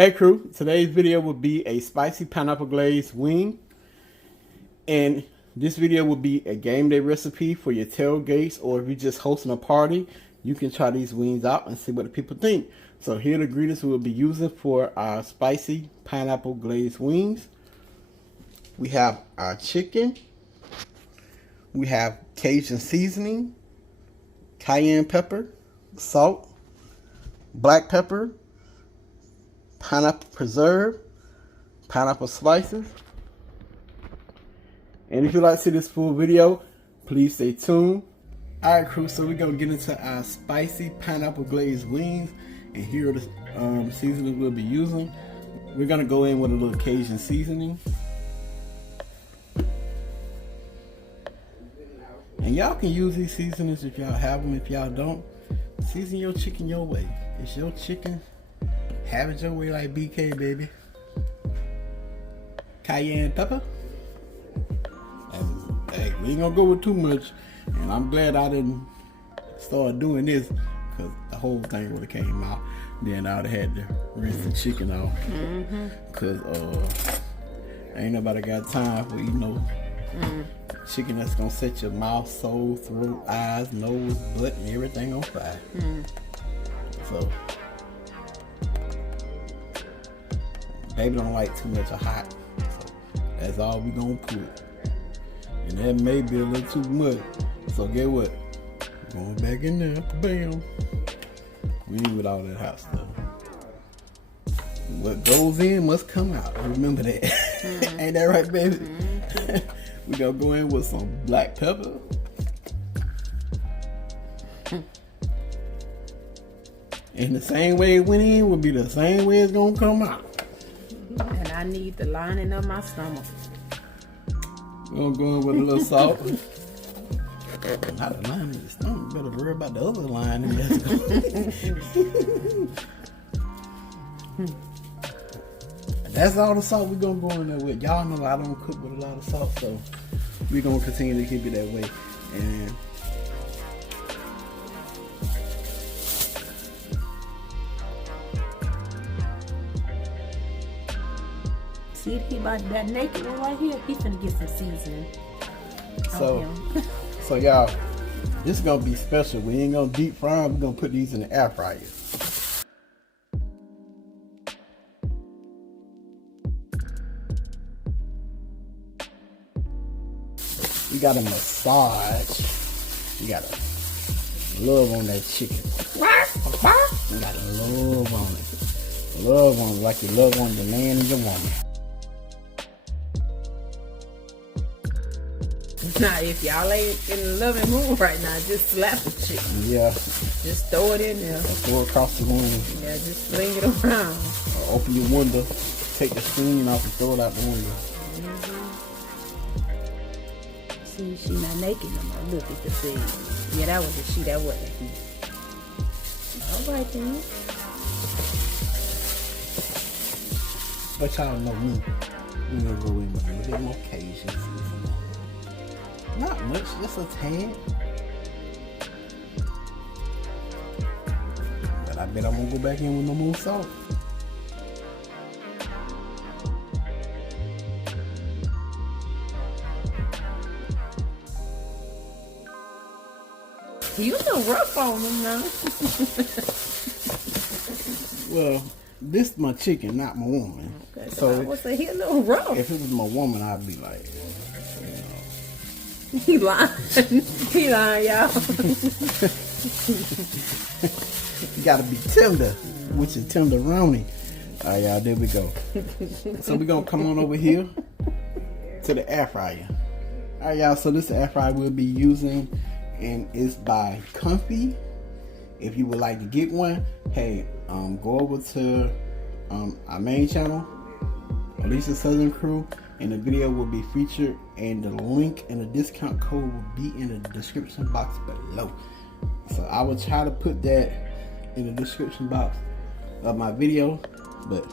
Hey crew, today's video will be a spicy pineapple glaze wing, and this video will be a game day recipe for your tailgates, or if you're just hosting a party, you can try these wings out and see what the people think. So here are the ingredients we'll be using for our spicy pineapple glaze wings. We have our chicken, we have Cajun seasoning, cayenne pepper, salt, black pepper, pineapple preserve, pineapple slices. And if you'd like to see this full video, please stay tuned. Alright crew, so we're going to get into our spicy pineapple glazed wings. And here are the seasonings we'll be using. We're going to go in with a little Cajun seasoning. And y'all can use these seasonings if y'all have them. If y'all don't, season your chicken your way. It's your chicken. Have it your way like BK, baby. Cayenne pepper. And hey, we ain't gonna go with too much. And I'm glad I didn't start doing this, because the whole thing would have came out. Then I would have had to rinse the chicken off. Because ain't nobody got time for, chicken that's gonna set your mouth, soul, throat, eyes, nose, butt, and everything on fire. So baby don't like too much of hot, so that's all we gonna put. And that may be a little too much, so get what? Going back in there, bam. We ain't with all that hot stuff. What goes in must come out. Remember that. Ain't that right, baby? We gonna go in with some black pepper. And the same way it went in will be the same way it's gonna come out. And I need the lining of my stomach. We're gonna go in with a little salt. Not the lining of the stomach. Better worry about the other lining. That's all the salt we're gonna go in there with. Y'all know I don't cook with a lot of salt, so we're gonna continue to keep it that way. And see, he about that naked one right here. He's gonna get some seasoning. So y'all, this is gonna be special. We ain't gonna deep fry them. We're gonna put these in the air fryer. We gotta massage. We gotta love on that chicken. We gotta love on it. Love on it like you love on your man and your woman. Now, if y'all ain't in the loving mood right now, just slap the chicken. Yeah. Just throw it in there. Or throw it across the room. Yeah, just fling it around. Or open your window, take the screen off and throw it out the window. See, she not naked no more. Look at the thing. Yeah, that was a she. That wasn't a he. All right then. But y'all know me. We're gonna go in with a little bit more Cajun seasoning. Not much, just a tad. But I bet I'm gonna go back in with no more salt. You a little rough on them now. Well, this is my chicken, not my woman. Okay, so I would say he a little rough. if it was my woman, I'd be like, He lying. He lying, y'all. you gotta be tender, which is tenderoni. Alright, y'all, there we go. So we're gonna come on over here to the air fryer. Alright, y'all, so this air fryer we'll be using, and it's by Comfy. If you would like to get one, hey, go over to our main channel, Alicia Southern Crew, and the video will be featured, and the link and the discount code will be in the description box below. So I will try to put that in the description box of my video, but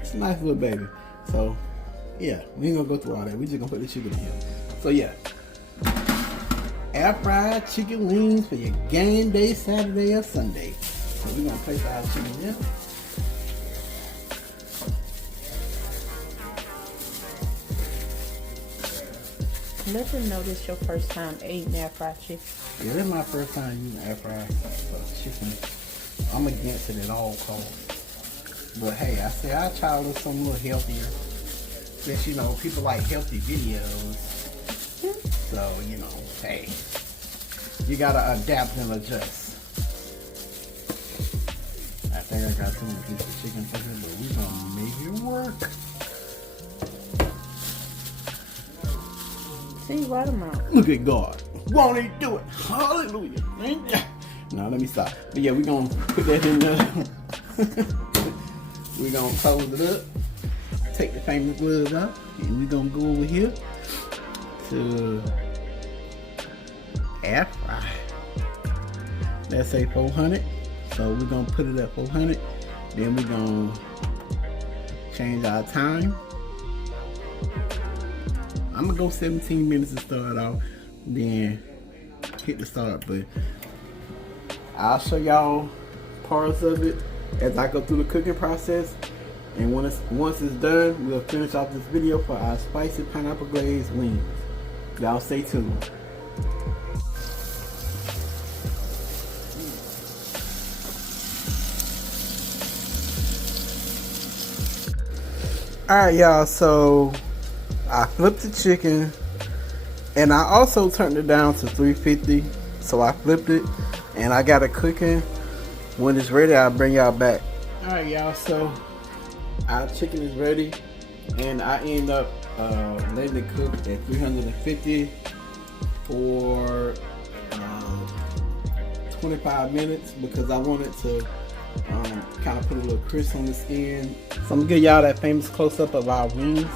it's a nice little baby. So yeah, we ain't gonna go through all that. We just gonna put the chicken in here. So yeah, air fried chicken wings for your game day Saturday or Sunday. So we're gonna place our chicken here. Let them know this your first time eating air fried chicken. Yeah, this is my first time using air fried chicken. I'm against it at all costs. But hey, I say I'll try a little something a little healthier. Since, you know, people like healthy videos. So, you know, hey, you gotta adapt and adjust. I think I got too many pieces of chicken for here, but we're gonna make it work. See, watermelon. Look at God. Won't he do it? Hallelujah. Thank you. Now let me stop. But yeah, we're gonna put that in there. We're gonna close it up. Take the famous gloves out. And we're gonna go over here to air fry. Let's say 400. So we're gonna put it at 400. Then we're gonna change our time. I'm gonna go 17 minutes to start off, then hit the start button. I'll show y'all parts of it as I go through the cooking process. And once it's done, we'll finish off this video for our spicy pineapple glaze wings. Y'all stay tuned. Alright y'all, so I flipped the chicken and I also turned it down to 350. So I flipped it and I got it cooking. When it's ready, I'll bring y'all back. Alright y'all, so our chicken is ready and I end up letting it cook at 350 for 25 minutes because I wanted to kind of put a little crisp on the skin. So I'm gonna give y'all that famous close-up of our wings.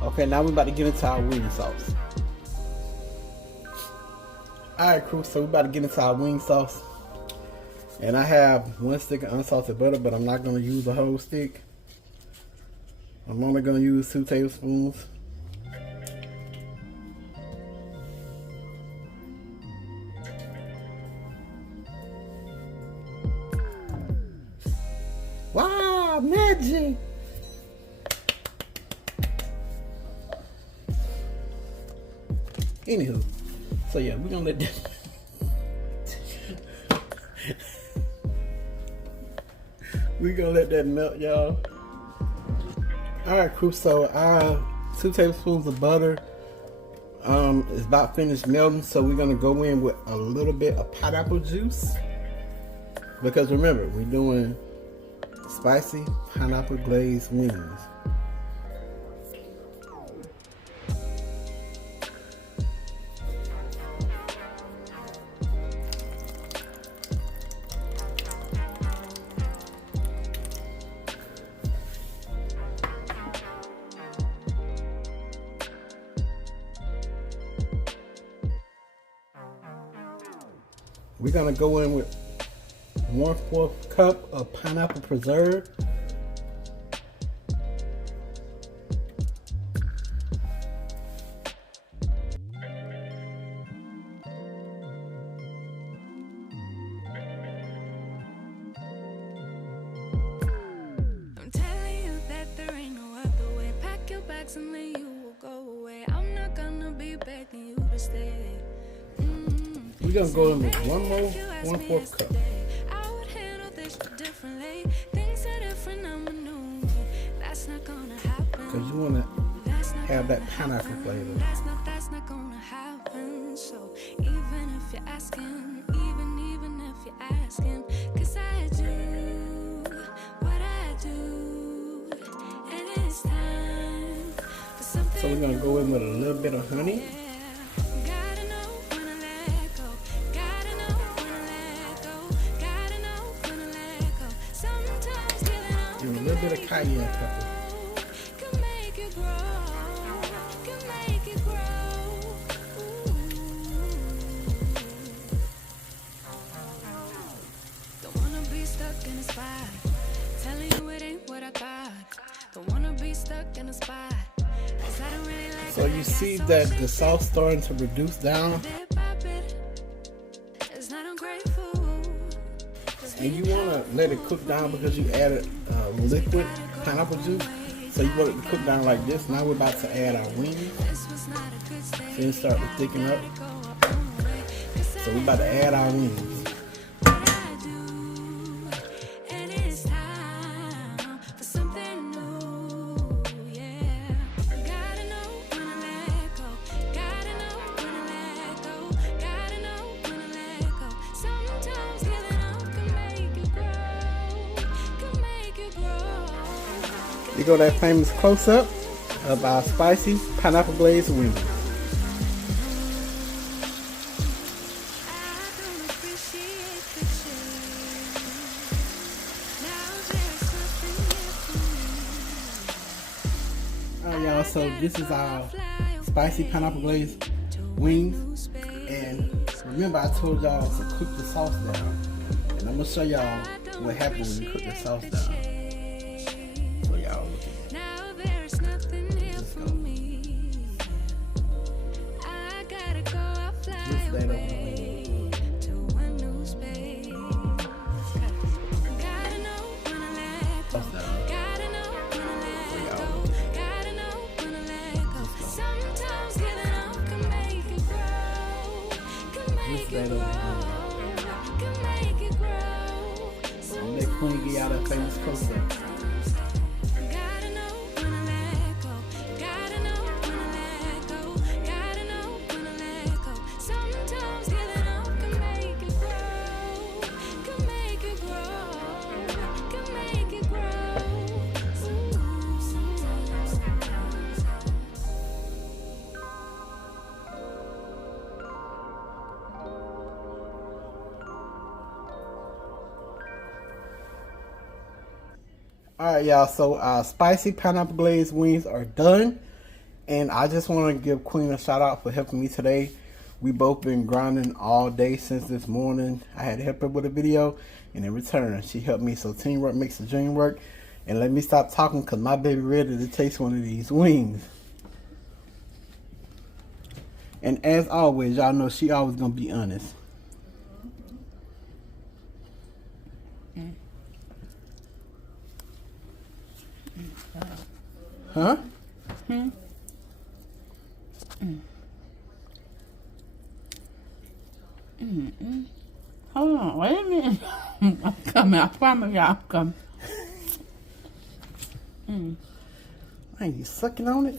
Okay, now we're about to get into our wing sauce. Alright crew, so we're about to get into our wing sauce. And I have 1 stick of unsalted butter, but I'm not going to use a whole stick. I'm only going to use 2 tablespoons. Wow, magic! Anywho, so yeah, we're gonna let that we're gonna let that melt, y'all. Alright crew, so our 2 tablespoons of butter is about finished melting, so we're gonna go in with a little bit of pineapple juice. Because remember, we're doing spicy pineapple glazed wings. We're gonna go in with 1/4 cup of pineapple preserve. I'm telling you that there ain't no other way. Pack your bags and then you will go away. I'm not gonna be begging you to stay. We're gonna go in with 1/4 cup. I would handle this differently. Things are different, I'm a new. That's not gonna happen. Because you wanna have that pineapple flavor. That's not gonna happen. So even if you're asking, even if you're asking, 'cause I do what I do, and it's time for something. So we're gonna go in with a little bit of honey. And a little bit of cayenne pepper. Don't wanna be stuck in a spot, telling you it ain't what I thought. Don't wanna be stuck in a spot, 'cause I don't really like. So you see that the sauce starting to reduce down. It's not And you want to let it cook down because you added liquid pineapple juice. So you want it to cook down like this. Now we're about to add our wings. So it start to thicken up. So we're about to add our wings. You go that famous close-up of our spicy pineapple glaze wings. Alright y'all, so this is our spicy pineapple glaze wings. And remember I told y'all to cook the sauce down. And I'm going to show y'all what happens when you cook the sauce down. Let Queen get out that famous close-up. Alright y'all, so our spicy pineapple glazed wings are done. And I just want to give Queen a shout out for helping me today. We both been grinding all day since this morning. I had to help her with a video, and in return she helped me. So teamwork makes the dream work. And let me stop talking because my baby ready to taste one of these wings. And as always, y'all know she always gonna be honest. Huh? Hold on, wait a minute. I'm coming. I promise y'all I'm coming. Man, you sucking on it?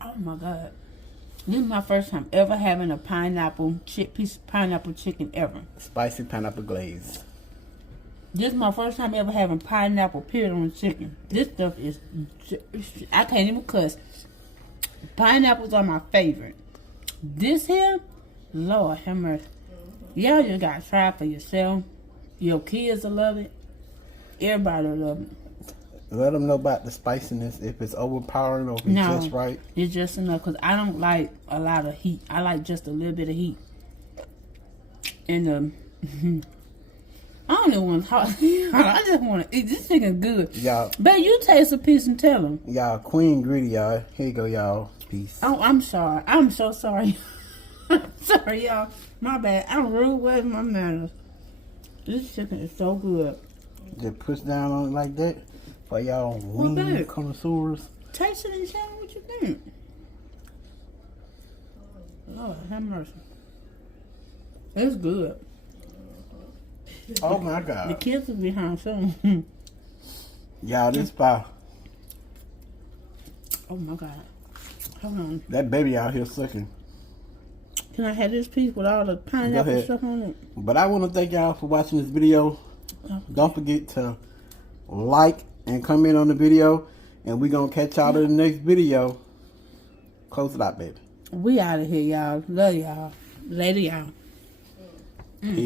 Oh my God. This is my first time ever having a piece of pineapple chicken ever. Spicy pineapple glaze. This is my first time ever having pineapple period on chicken. This stuff is, I can't even cuss. Pineapples are my favorite. This here, Lord have mercy. Y'all just gotta try it for yourself. Your kids will love it. Everybody will love it. Let them know about the spiciness, if it's overpowering or if it's just right. It's just enough, because I don't like a lot of heat. I like just a little bit of heat. And I don't even want to talk. I just want to eat. This chicken good. Y'all. But you taste a piece and tell them. Y'all, Queen greedy, y'all. Here you go, y'all. Peace. Oh, I'm sorry. I'm so sorry. Sorry, y'all. My bad. I'm rude with my manners. This chicken is so good. Just push down on it like that for y'all wing connoisseurs. Taste it and tell me what you think. Lord, have mercy. It's good. Oh my God. The kids will be home soon. Y'all, this pie. Oh my God. Hold on. That baby out here sucking. Can I have this piece with all the pineapple stuff on it? But I want to thank y'all for watching this video. Don't forget to like and comment on the video. And we're going to catch y'all in the next video. Close it out, baby. We out of here, y'all. Love y'all. Later, y'all. Peace.